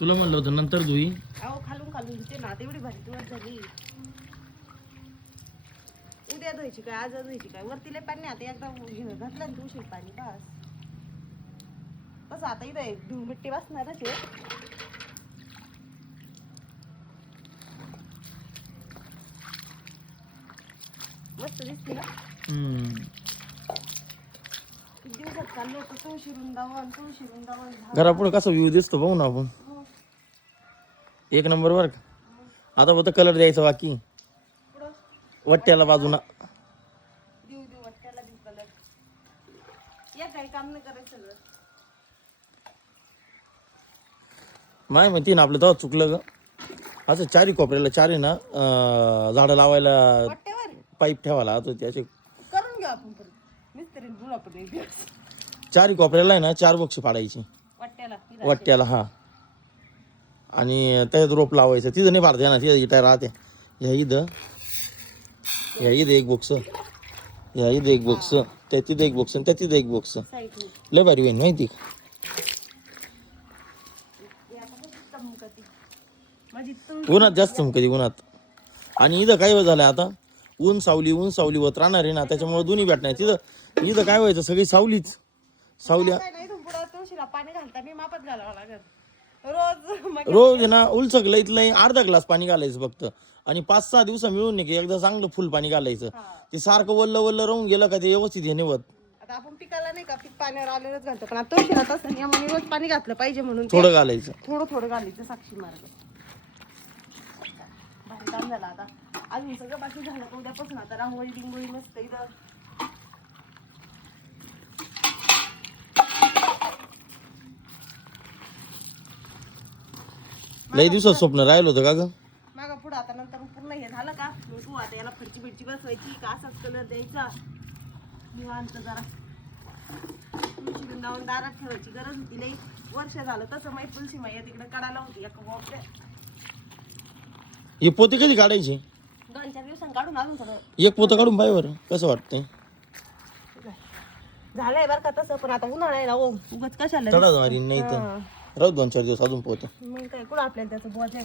तुला म्हणलं होतं नंतर धुई. अहो खालून खालून धुते ना, तेवढी भारी दिवस झाली. उद्या धुवायची काय, आज धुवायची काय, वरती लय पाणी. आता एकदा घातलं ना तुळशीत पाणी बस. कसं आता इथं धुवून मिट्टी वाचणारच आहे. मस्त दिसते ना. दिवसात चाललो होतो तुळशी वृंदावन, तुळशी वृंदावन. घरापुढे कसा व्ह्यू दिसतो बघू ना आपण. एक नंबर वर का. आता फक्त कलर द्यायचा बाकी. वट्ट्याला बाजूला देऊ वाट्याला देऊ कलर. या काही काम नाही करायचं सगळं. माय म्हणते ना आपलं तेव्हा चुकलं ग. असं चारी कोपऱ्याला चारी ना झाडं लावायला वाट्यावर पाईप ठेवायला आता त्याचे करून घेऊ आपण परत. मिस्त्री बोलू आपण एक दिवस. चारी कोपऱ्याला आहे ना 4 बॉक्स पाडायची वाट्याला वट्ट्याला. हा आणि त्याच्यात रोप लावायचं. तिथं नाही पाडते ना, तिथं इटा राहते. ह्या इथं एक बॉक्स, ह्या इथं एक बॉक्स, त्या तिथं एक बॉक्स, त्या तिथं एक बॉक्स. साईडने. लय भारी होईल माहिती का. माझी तू उन्हात जास्त कधी उन्हात. आणि इथं काय झालं आता ऊन सावली होत राहणार आहे ना, त्याच्यामुळे दोन्ही भेटणार. तिथं इथं काय व्हायचं सगळी सावलीच सावल्या. काय नाही, पुढं तुळशीला पाणी घालता मी मापात घालावं लागत रोज. रोज आहे ना उलचक लई अर्धा ग्लास पाणी घालायचं फक्त. आणि 5-6 दिवस मिळून नाही की एकदा चांगलं फुल पाणी घालायचं. ते सारखं वल्ल राहून गेलं का ते व्यवस्थित हे निवत. आता आपण पिकाला नाही का, पीक पाण्यावर आलेलंच घालतो, पण आता तुळशीला तसं नाही. आम्ही रोज पाणी घातलं पाहिजे म्हणून थोडं घालायचं. थोडं घालायचं. साक्षी मार्ग भारी काम झालं. आता अजून सगळं बाकी झालं का उद्यापासून आता रांगोळी बिंगोळी मस्त इथं. लई दिवसात स्वप्न राहिलं होतं का ग. मागा पुढं आता नंतर पूर्ण हे झालं का मग तू आता याला फरची बिरची बसवायची का असाच कलर द्यायचा. निवांत जरा तुळशी वृंदावन दारात ठेवायची गरज होती. लई वर्ष झालं तसं माहिती. तुळशी मैया तिकडे कडाला होती एका बॉक्स. हे पोते कधी काढायचे. 2-4 दिवसांनी काढून अजून थोडं एक पोतं काढून पाहिजे बरं कसं वाटतंय. झालंय बरं का तसं, पण आता उन्हाळा आहे ना. उगाच कशाला चढा नाही तर राहू 2-4 दिवस अजून पोतं. मग काय कुठं आपल्याला त्याचं बोज आहे.